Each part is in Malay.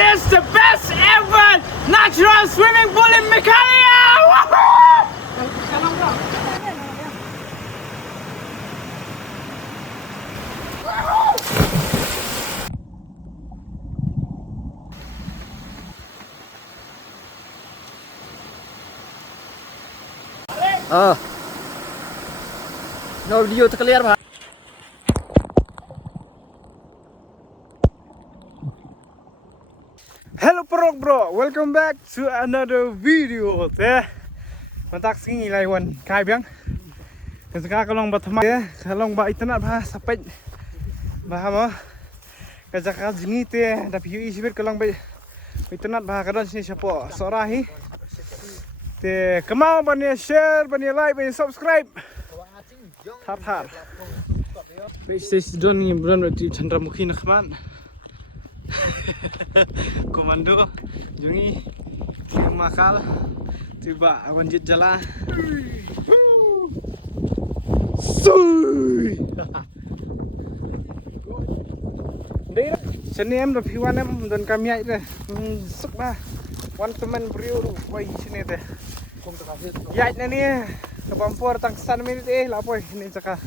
is the best ever natural swimming pool in Mekhalia! No video terkelir, Pak. Hello bro, welcome back to another video. Mantak singi laiwan kai biang. Ketika kalong batama ya, kalong ba itana ba sapet. Ba mo. Kajaka jingi te da piu isibir kalong ba itana ba kadon sini siapo sorahi. Te kamau bani share, bani like, bani subscribe. Thar. This don ni bulan berarti Chandramukhi nakman. Komando jungi makal tiba wanjit jala sui đây sini em được phiwan em dan kami ai sức ba one teman beriu quay sini teh ya ini kebampur tangsan menit lapoi ini cakap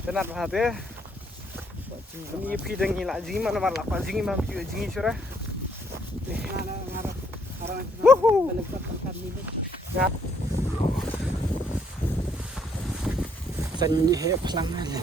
tenat bahate ini pidang gila jingi mana marla apa jingi mam juga jingi surah wuhu ngat sanyi he pasangan ya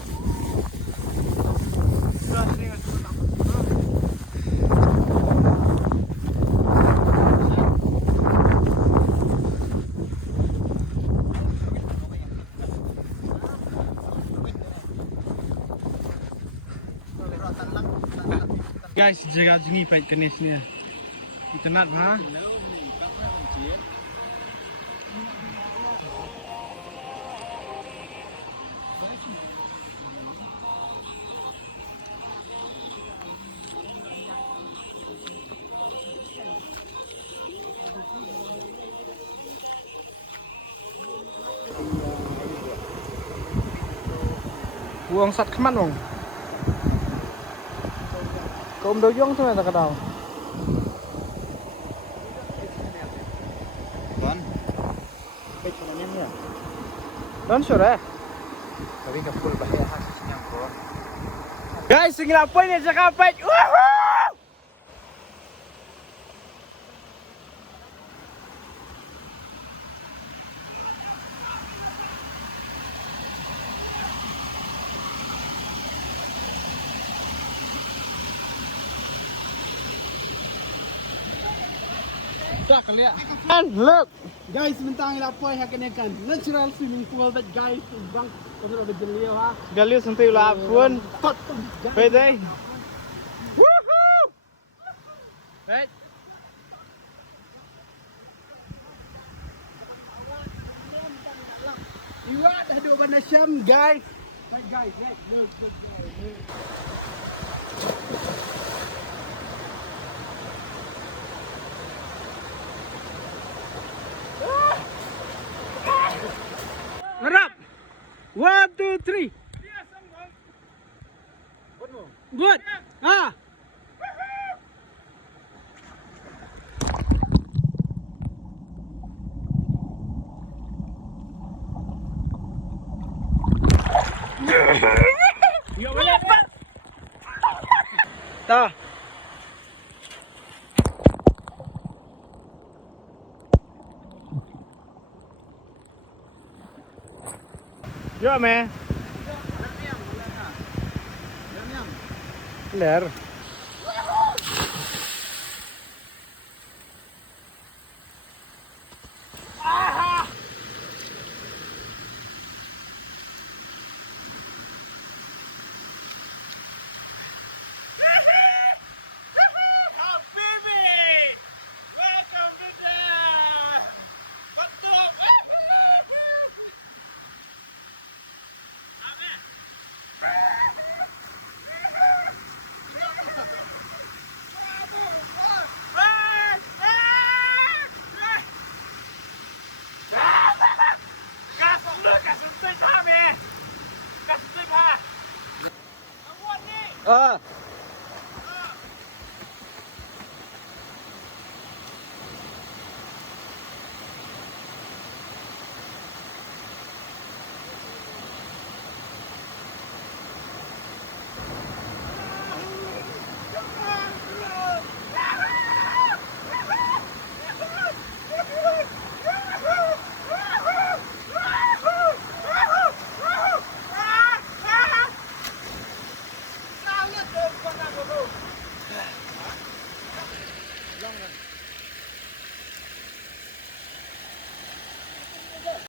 guys, jaga jingi pait kenis ni. Itenat ha. Buang sat keman dong. Om doyong tu yang tak kenal. Don. Pet mana ni? Don sure. Tapi ke full bahaya hasilnya bro. Guys, tinggal apa ini cakap pet. And look, guys, mentang lapoi hakan ikan natural swimming pool that guys bang kalau ada gelio ha. galio sampai lah pun. Bedai. Woohoo! Right. Iwa dah dua bandar Syam guys. Right guys, look. Harap. 1, 2, 3. Good. Ah. Yo boleh. Dah. Yo, man. Ler.